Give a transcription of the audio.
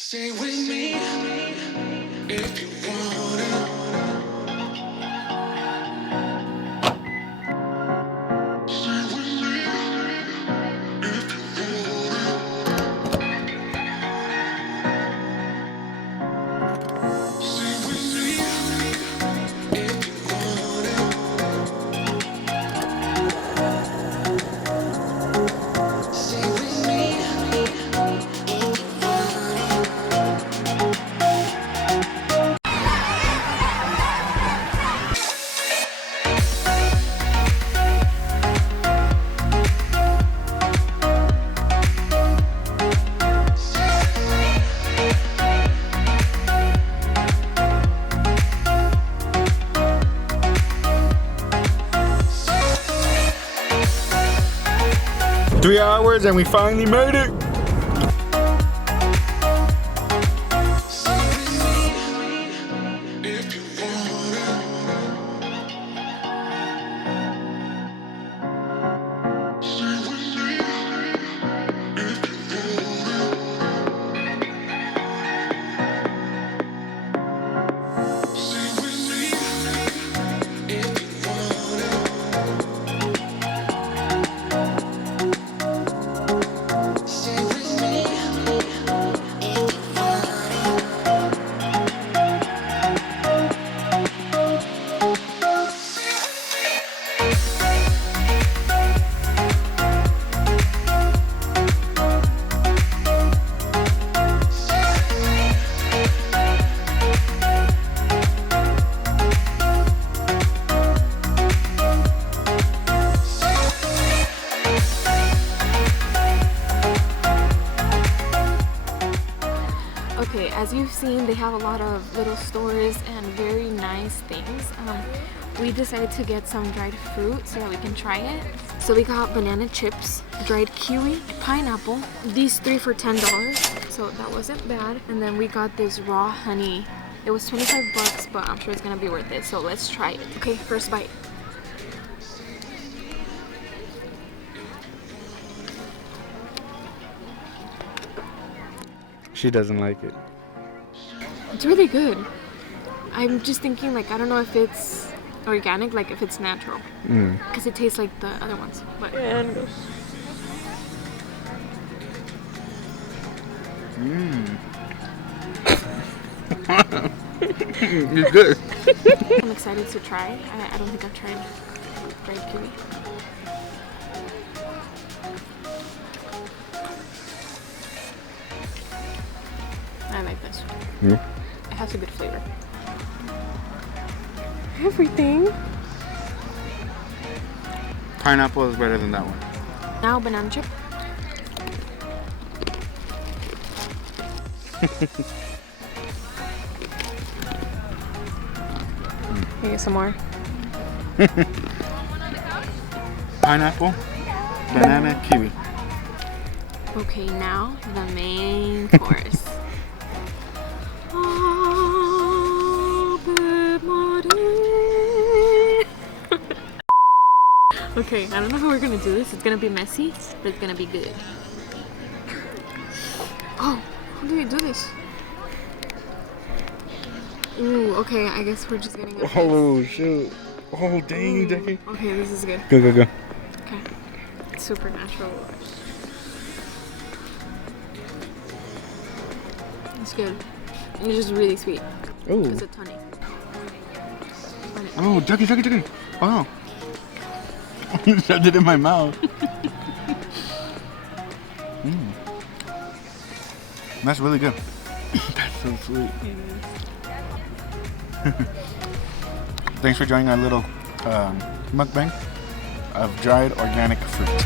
Stay with me if you wanna. Stay with me if you wanna. Stay with me if you wanna. Stay with me if you wanna. 3 hours and we finally made it. Okay, as you've seen, they have a lot of little stores and very nice things. We decided to get some dried fruit so that we can try it. So we got banana chips, dried kiwi, pineapple. These 3 for $10, so that wasn't bad. And then we got this raw honey. It was 25 bucks, but I'm sure it's gonna be worth it. So let's try it. Okay, first bite. She doesn't like it. It's really good. I'm just thinking, like, I don't know if it's organic, like if it's natural, because it tastes like the other ones. But It's good. I'm excited to try. I don't think I've tried dried kiwi. I like this. It has a good flavor. Everything. Pineapple is better than that one. Now banana chip. Can you get some more? Pineapple, banana, kiwi. Okay, now the main course. Okay, I don't know how we're gonna do this. It's gonna be messy, but it's gonna be good. Oh, how do we do this? Ooh, okay, I guess we're just getting a Oh shoot. Oh dang, Jackie. Okay, this is good. Go, go, go. Okay. It's supernatural. It's good. It's just really sweet. Oh. Because it's honey. Oh, Jackie, Jackie, Jackie. Wow. I shoved it in my mouth. That's really good. That's so sweet. Thanks for joining our little mukbang of dried organic fruit.